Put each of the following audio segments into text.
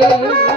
Oh,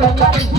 Gracias.